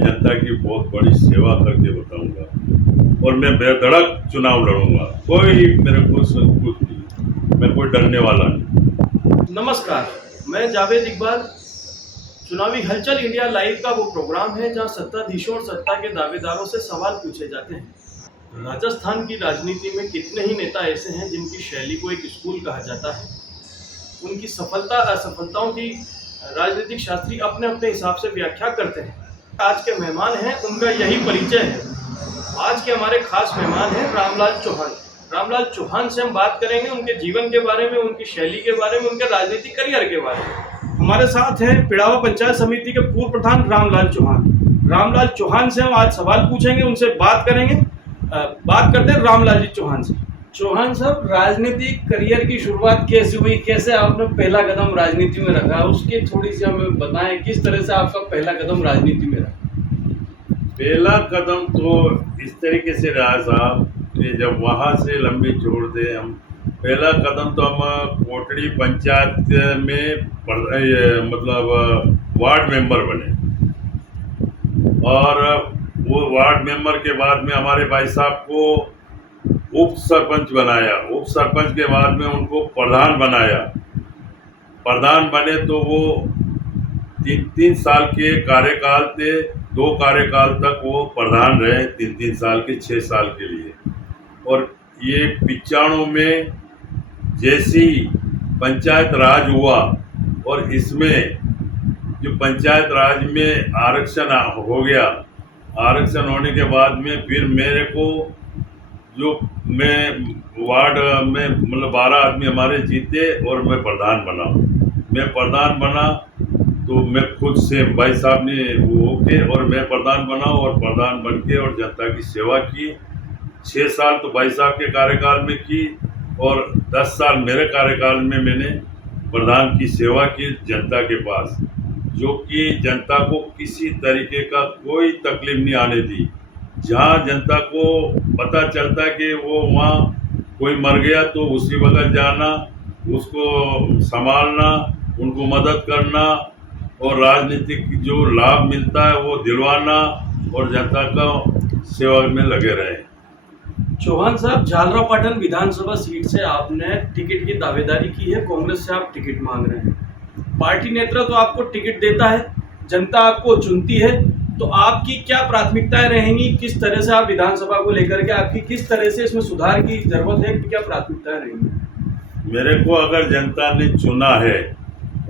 जनता की बहुत बड़ी सेवा करके बताऊंगा और मैं बेधड़क चुनाव लड़ूंगा। कोई मेरे को संकोच नहीं, मैं कोई डरने वाला नहीं। नमस्कार, मैं जावेद इकबाल। चुनावी हलचल इंडिया लाइव का वो प्रोग्राम है जहां सत्ताधीशों और सत्ता के दावेदारों से सवाल पूछे जाते हैं। राजस्थान की राजनीति में कितने ही नेता ऐसे हैं जिनकी शैली को एक स्कूल कहा जाता है। उनकी सफलता असफलताओं की राजनीतिक शास्त्री अपने अपने हिसाब से व्याख्या करते हैं। आज के मेहमान हैं, उनका यही परिचय है। आज के हमारे खास मेहमान हैं रामलाल चौहान। रामलाल चौहान से हम बात करेंगे उनके जीवन के बारे में, उनकी शैली के बारे में, उनके राजनीतिक करियर के बारे में। हमारे साथ हैं पिड़ावा पंचायत समिति के पूर्व प्रधान रामलाल चौहान। रामलाल चौहान से हम आज सवाल पूछेंगे, उनसे बात करेंगे। बात करते हैं रामलाल जी चौहान से। चौहान साहब, राजनीतिक करियर की शुरुआत कैसे हुई, कैसे आपने पहला कदम राजनीति में रखा, उसकी थोड़ी सी हमें बताएं। किस तरह से आपका पहला कदम राजनीति में रखा? पहला कदम तो इस तरीके से रहा साहब कि जब वहाँ से लंबी छोड़ दे हम, पहला कदम तो हम कोटड़ी पंचायत में मतलब वार्ड मेंबर बने और वो वार्ड मेंबर के बाद में हमारे भाई साहब को उप सरपंच बनाया। उप सरपंच के बाद में उनको प्रधान बनाया। प्रधान बने तो वो 3 साल के कार्यकाल थे, 2 कार्यकाल तक वो प्रधान रहे, 3 साल के 6 साल के लिए। और ये 95 में जैसी पंचायत राज हुआ और इसमें जो पंचायत राज में आरक्षण हो गया, आरक्षण होने के बाद में फिर मेरे को जो मैं वार्ड में मतलब 12 आदमी हमारे जीते और मैं प्रधान बना। मैं प्रधान बना तो मैं खुद से भाई साहब ने वो के और मैं प्रधान बना और प्रधान बन के और जनता की सेवा की। 6 साल तो भाई साहब के कार्यकाल में की और 10 साल मेरे कार्यकाल में मैंने प्रधान की सेवा की जनता के पास, जो कि जनता को किसी तरीके का कोई तकलीफ नहीं आने दी। जहाँ जनता को पता चलता कि वो वहाँ कोई मर गया तो उसी वक्त जाना, उसको संभालना, उनको मदद करना और राजनीतिक जो लाभ मिलता है वो दिलवाना और जनता का सेवा में लगे रहे। चौहान साहब, झालरापाटन विधानसभा सीट से आपने टिकट की दावेदारी की है। कांग्रेस से आप टिकट मांग रहे हैं। पार्टी नेतृत्व तो आपको टिकट देता है, जनता आपको चुनती है, तो आपकी क्या प्राथमिकताएं रहेंगी? किस तरह से आप विधानसभा को लेकर के, आपकी किस तरह से इसमें सुधार की जरूरत है, क्या प्राथमिकताएं रहेंगी? मेरे को अगर जनता ने चुना है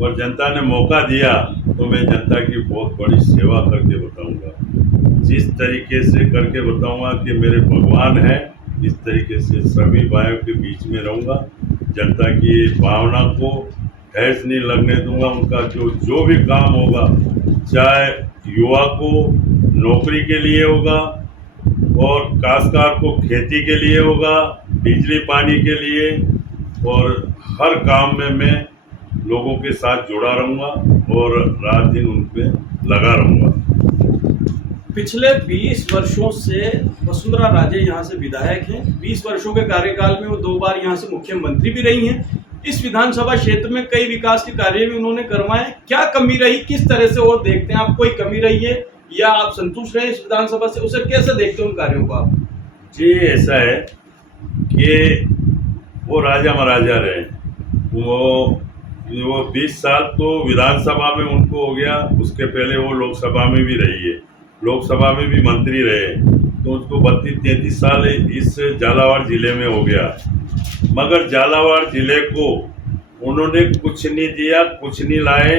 और जनता ने मौका दिया तो मैं जनता की बहुत बड़ी सेवा करके बताऊंगा। जिस तरीके से करके बताऊंगा कि मेरे भगवान है, इस तरीके से सभी भाइयों के बीच में रहूंगा। जनता की भावना को ठेस नहीं लगने दूंगा। उनका जो भी काम होगा, चाहे युवा को नौकरी के लिए होगा और काश्तकार को खेती के लिए होगा, बिजली पानी के लिए, और हर काम में मैं लोगों के साथ जुड़ा रहूँगा और रात दिन उन पे लगा रहूँगा। पिछले 20 वर्षों से वसुंधरा राजे यहाँ से विधायक हैं। 20 वर्षों के कार्यकाल में वो 2 बार यहाँ से मुख्यमंत्री भी रही हैं। इस विधानसभा क्षेत्र में कई विकास के कार्य भी उन्होंने करवाए। क्या कमी रही, किस तरह से वो देखते हैं? आप कोई कमी रही है या आप संतुष्ट रहे इस विधानसभा से? उसे कैसे देखते हैं उन कार्यों को आप? जी, ऐसा है कि वो राजा महाराजा रहे। वो 20 साल तो विधानसभा में उनको हो गया, उसके पहले वो लोकसभा में भी रही है, लोकसभा में भी मंत्री रहे, तो उसको 32-33 साल इस झालावाड़ जिले में हो गया। मगर झालावाड़ जिले को उन्होंने कुछ नहीं दिया, कुछ नहीं लाए।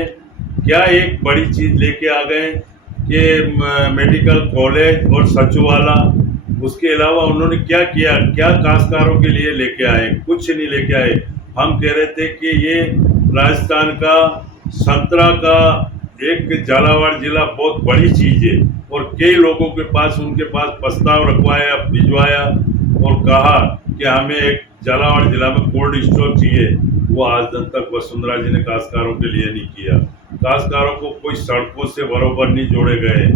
क्या एक बड़ी चीज़ लेके आ गए कि मेडिकल कॉलेज और सचिवाला, उसके अलावा उन्होंने क्या किया? क्या काश्तकारों के लिए लेके आए? कुछ नहीं लेके आए। हम कह रहे थे कि ये राजस्थान का संतरा का एक झालावाड़ जिला बहुत बड़ी चीज़ है और कई लोगों के पास उनके पास प्रस्ताव रखवाया, भिजवाया और कहा कि हमें एक झालावाड़ जिला में कोल्ड स्टोर चाहिए। वो आज दिन तक वसुंधरा जी ने काश्तकारों के लिए नहीं किया। काश्तकारों को कोई सड़कों से बरोबर नहीं जोड़े गए,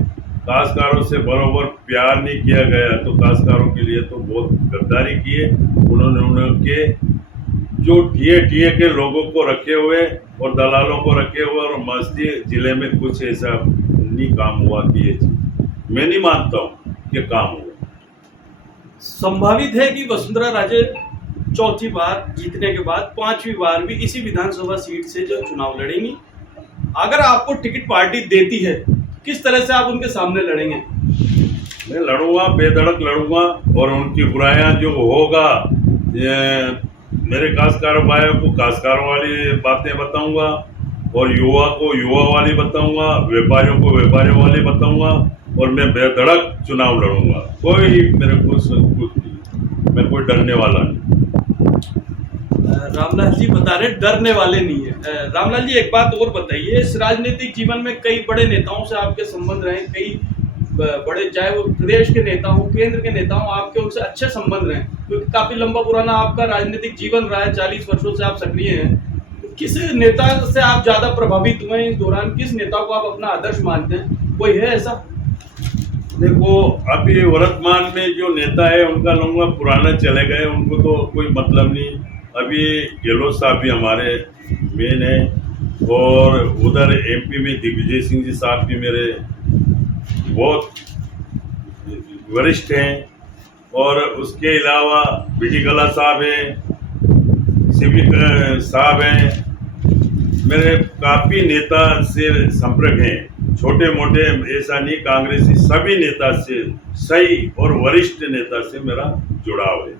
काश्तकारों से बरोबर प्यार नहीं किया गया, तो काश्तकारों के लिए तो बहुत गद्दारी किए उन्होंने। उनके जो टीए के लोगों को रखे हुए और दलालों को रखे हुए और मस्ती जिले में कुछ ऐसा नहीं काम हुआ कि ये मैं नहीं मानता हूँ कि काम होगा। संभावित है कि वसुंधरा राजे चौथी बार जीतने के बाद पांचवी बार भी इसी विधानसभा सीट से जो चुनाव लड़ेंगी। अगर आपको टिकट पार्टी देती है, किस तरह से आप उनके सामने लड़ेंगे? मैं लड़ूंगा, बेधड़क लड़ूंगा, और उनकी बुराइयां जो होगा, मेरे काश्तकारों भाइयों को काश्तकारों वाली बातें बताऊंगा, और युवा को युवा वाली बताऊंगा, व्यापारियों को व्यापारियों वाली बताऊंगा, और मैं बेधड़क चुनाव लड़ूंगा। कोई मेरे को कुछ नहीं, मैं कोई डरने वाला नहीं। रामलाल जी बता रहे डरने वाले नहीं है। रामलाल जी एक बात और बताइए, इस राजनीतिक जीवन में कई बड़े नेताओं से आपके संबंध रहे, कई बड़े, चाहे वो प्रदेश के नेता हो, केंद्र के नेता हो, आपके उनसे अच्छे संबंध रहे, क्योंकि काफी लंबा पुराना आपका राजनीतिक जीवन रहा है, 40 वर्षों से आप सक्रिय हैं। किस नेता से आप ज्यादा प्रभावित हुए इस दौरान? किस नेता को आप अपना आदर्श मानते हैं? कोई है ऐसा? देखो, अभी वर्तमान में जो नेता है उनका लूंगा, पुराने चले गए, उनको तो कोई मतलब नहीं। अभी गहलोत साहब भी हमारे मेन है, और उधर एमपी में दिग्विजय सिंह जी साहब भी मेरे बहुत वरिष्ठ हैं, और उसके अलावा बीडी कला साहब हैं, सिविक साहब हैं। मेरे काफ़ी नेता से संपर्क हैं, छोटे मोटे, ऐसा नहीं, कांग्रेसी सभी नेता से, सही और वरिष्ठ नेता से मेरा जुड़ाव है।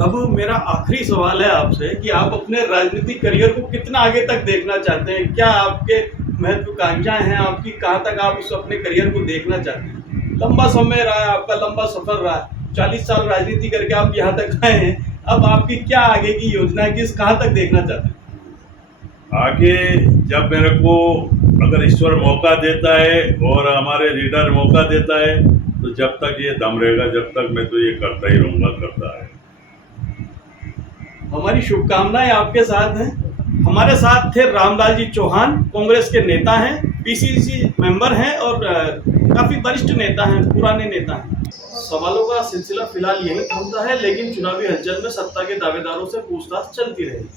अब मेरा आखिरी सवाल है आपसे कि आप अपने राजनीतिक करियर को कितना आगे तक देखना चाहते हैं? क्या आपके महत्वाकांक्षाएं हैं आपकी? कहाँ तक आप इस अपने करियर को देखना चाहते हैं? लंबा समय रहा है आपका, लंबा सफर रहा है, 40 साल राजनीति करके आप यहाँ तक आए हैं। अब आपकी क्या आगे की योजना है, किस कहाँ तक देखना चाहते हैं? आगे जब मेरे को अगर ईश्वर मौका देता है और हमारे लीडर मौका देता है, तो जब तक ये दम रहेगा, जब तक मैं तो ये करता ही रहूँगा, करता है। हमारी शुभकामनाएं आपके साथ हैं। हमारे साथ थे रामलाल जी चौहान, कांग्रेस के नेता हैं, पीसीसी मेंबर हैं, और काफी वरिष्ठ नेता हैं, पुराने नेता हैं। सवालों का सिलसिला फिलहाल यही थमता है, लेकिन चुनावी हलचल में सत्ता के दावेदारों से पूछताछ चलती रहेगी।